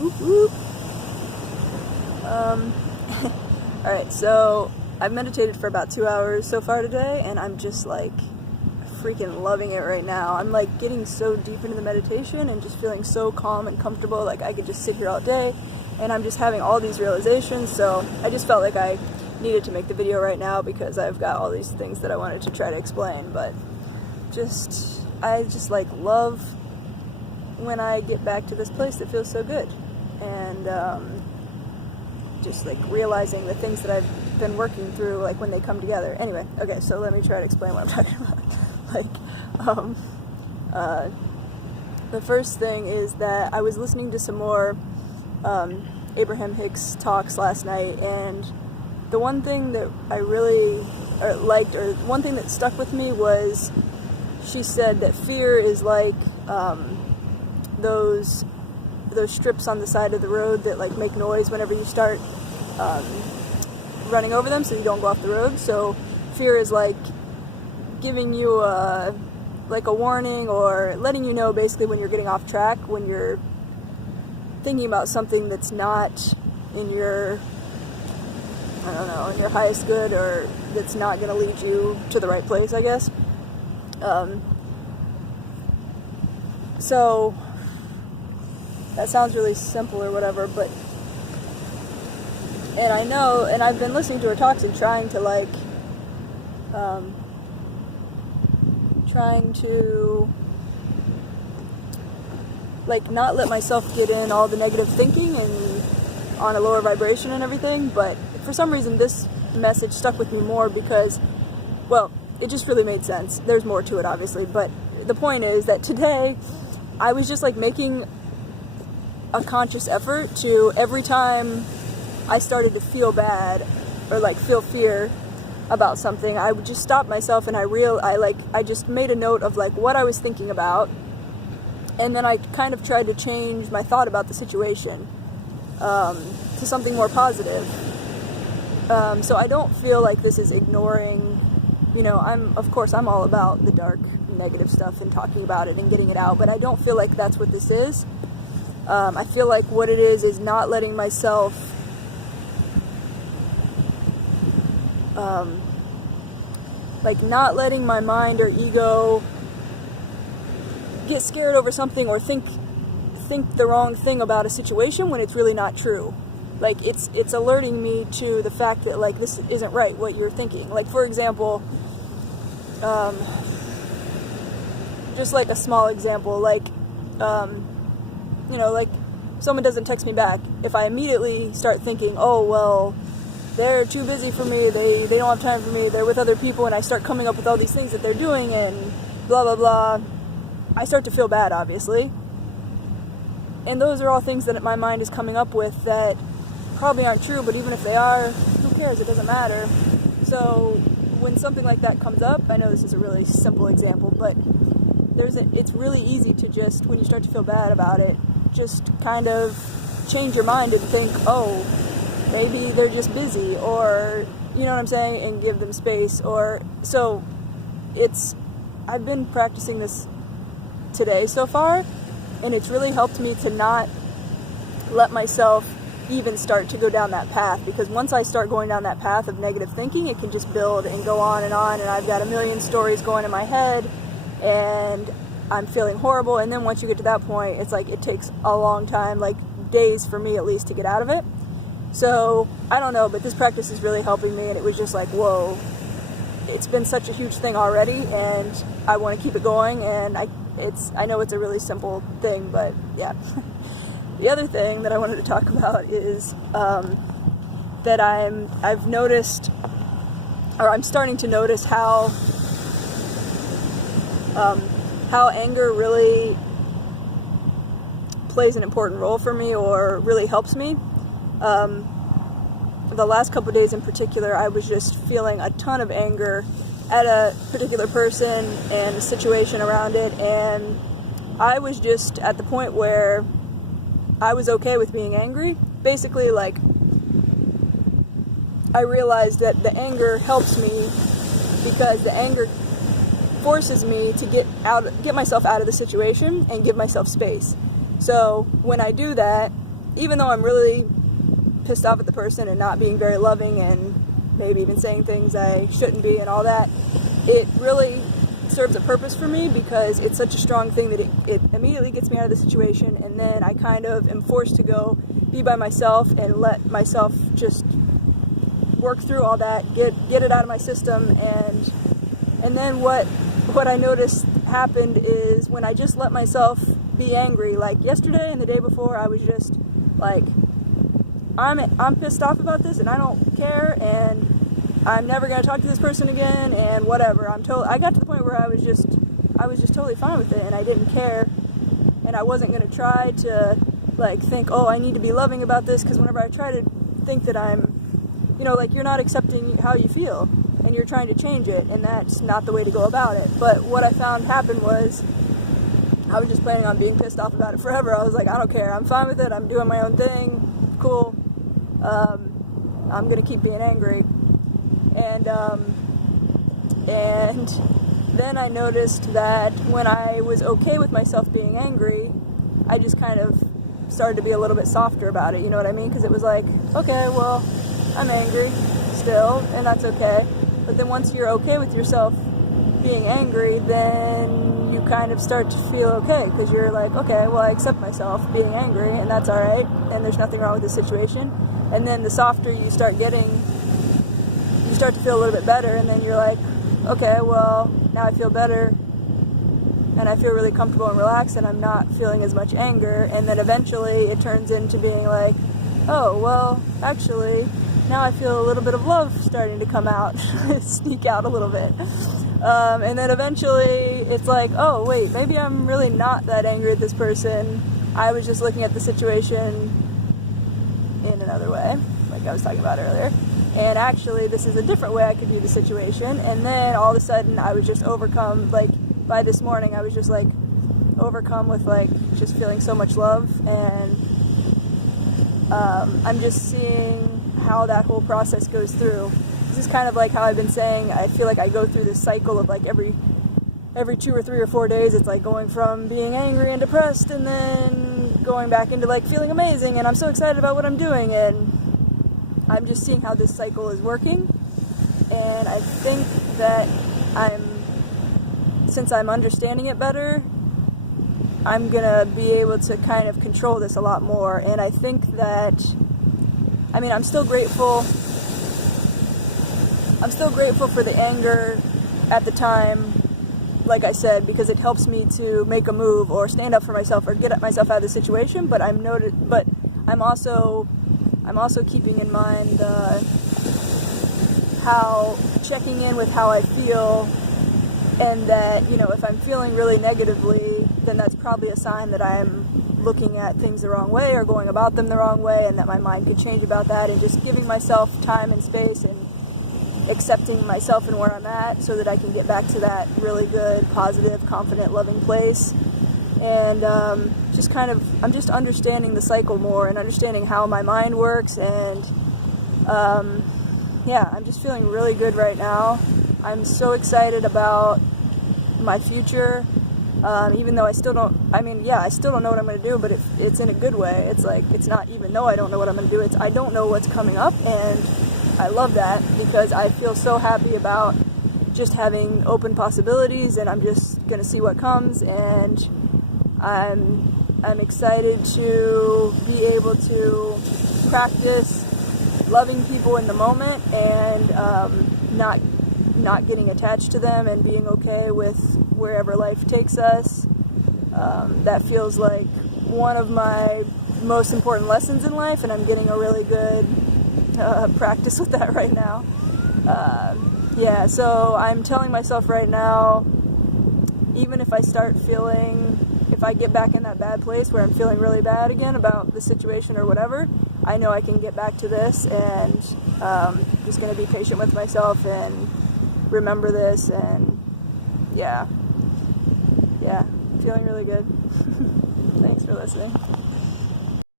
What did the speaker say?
Whoop, whoop. Alright, so I've meditated for about 2 hours so far today, and I'm just like freaking loving it right now. I'm like getting so deep into the meditation and just feeling so calm and comfortable, like I could just sit here all day, and I'm just having all these realizations. So I just felt like I needed to make the video right now because I've got all these things that I wanted to try to explain. But I just like love when I get back to this place that feels so good, and just like realizing the things that I've been working through, like when they come together. Anyway, okay, so let me try to explain what I'm talking about. The first thing is that I was listening to some more Abraham Hicks talks last night, and the one thing that I really liked, or one thing that stuck with me, was she said that fear is like those strips on the side of the road that like make noise whenever you start running over them, so you don't go off the road. So fear is like giving you like a warning, or letting you know basically when you're getting off track, when you're thinking about something that's not in your, I don't know, in your highest good, or that's not going to lead you to the right place, I guess. So that sounds really simple or whatever, but, and I know, and I've been listening to her talks and trying to not let myself get in all the negative thinking and on a lower vibration and everything. But for some reason this message stuck with me more because, well, it just really made sense. There's more to it obviously, but the point is that today I was just like making a conscious effort to, every time I started to feel bad or like feel fear about something, I would just stop myself and I just made a note of like what I was thinking about, and then I kind of tried to change my thought about the situation to something more positive. So I don't feel like this is ignoring, of course I'm all about the dark negative stuff and talking about it and getting it out, but I don't feel like that's what this is. I feel like what it is not letting myself not letting my mind or ego get scared over something, or think the wrong thing about a situation when it's really not true. Like it's alerting me to the fact that like this isn't right, what you're thinking. Like for example, just like a small example, like like someone doesn't text me back. If I immediately start thinking, oh well, they're too busy for me, they don't have time for me, they're with other people, and I start coming up with all these things that they're doing and blah blah blah, I start to feel bad, obviously. And those are all things that my mind is coming up with that probably aren't true, but even if they are, who cares, it doesn't matter. So when something like that comes up, I know this is a really simple example, but it's really easy to just, when you start to feel bad about it, just kind of change your mind and think, oh, maybe they're just busy, or, you know what I'm saying, and give them space. Or, so I've been practicing this today so far, and it's really helped me to not let myself even start to go down that path, because once I start going down that path of negative thinking, it can just build and go on, and I've got a million stories going in my head, and I'm feeling horrible. And then once you get to that point, it's like it takes a long time, like days for me at least, to get out of it. So I don't know, but this practice is really helping me, and it was just like, whoa, it's been such a huge thing already, and I want to keep it going. And I know it's a really simple thing, but yeah. The other thing that I wanted to talk about is that I've noticed, or I'm starting to notice how anger really plays an important role for me, or really helps me. The last couple of days in particular, I was just feeling a ton of anger at a particular person and a situation around it, and I was just at the point where I was okay with being angry. Basically, like, I realized that the anger helps me because the anger forces me to get myself out of the situation and give myself space. So when I do that, even though I'm really pissed off at the person and not being very loving and maybe even saying things I shouldn't be and all that, it really serves a purpose for me because it's such a strong thing that it immediately gets me out of the situation, and then I kind of am forced to go be by myself and let myself just work through all that, get it out of my system, and then what I noticed happened is when I just let myself be angry, like yesterday and the day before, I was just like, I'm pissed off about this and I don't care and I'm never going to talk to this person again and whatever. I got to the point where I was just totally fine with it and I didn't care, and I wasn't going to try to like think, oh, I need to be loving about this, because whenever I try to think that I'm, like, you're not accepting how you feel and you're trying to change it, and that's not the way to go about it. But what I found happened was I was just planning on being pissed off about it forever. I was like, I don't care, I'm fine with it, I'm doing my own thing, cool, I'm going to keep being angry. And then I noticed that when I was okay with myself being angry, I just kind of started to be a little bit softer about it, you know what I mean? Because it was like, okay, well, I'm angry still, and that's okay. But then once you're okay with yourself being angry, then you kind of start to feel okay, because you're like, okay, well, I accept myself being angry, and that's all right, and there's nothing wrong with this situation. And then the softer you start getting, you start to feel a little bit better, and then you're like, okay, well, now I feel better, and I feel really comfortable and relaxed, and I'm not feeling as much anger, and then eventually it turns into being like, oh, well, actually, now I feel a little bit of love starting to come out, sneak out a little bit, and then eventually it's like, oh, wait, maybe I'm really not that angry at this person, I was just looking at the situation in another way, like I was talking about earlier. And actually, this is a different way I could view the situation. And then all of a sudden, I was just overcome, like, by this morning, I was just, like, overcome with, like, just feeling so much love. And I'm just seeing how that whole process goes through. This is kind of like how I've been saying, I feel like I go through this cycle of, like, every 2 or 3 or 4 days, it's like going from being angry and depressed and then going back into, like, feeling amazing and I'm so excited about what I'm doing, and I'm just seeing how this cycle is working, and I think that since I'm understanding it better, I'm gonna be able to kind of control this a lot more. And I think that, I'm still grateful for the anger at the time, like I said, because it helps me to make a move or stand up for myself or get myself out of the situation, but I'm also keeping in mind how checking in with how I feel, and that, if I'm feeling really negatively, then that's probably a sign that I'm looking at things the wrong way or going about them the wrong way, and that my mind could change about that, and just giving myself time and space and accepting myself and where I'm at so that I can get back to that really good, positive, confident, loving place. And I'm just understanding the cycle more and understanding how my mind works, and I'm just feeling really good right now. I'm so excited about my future, even though I still don't know what I'm going to do, but it's in a good way. It's like, it's not even though I don't know what I'm going to do, it's I don't know what's coming up, and I love that because I feel so happy about just having open possibilities, and I'm just going to see what comes, and I'm excited to be able to practice loving people in the moment and not getting attached to them and being okay with wherever life takes us. That feels like one of my most important lessons in life, and I'm getting a really good practice with that right now. So I'm telling myself right now, even if I get back in that bad place where I'm feeling really bad again about the situation or whatever, I know I can get back to this, and just going to be patient with myself and remember this, and feeling really good. Thanks for listening.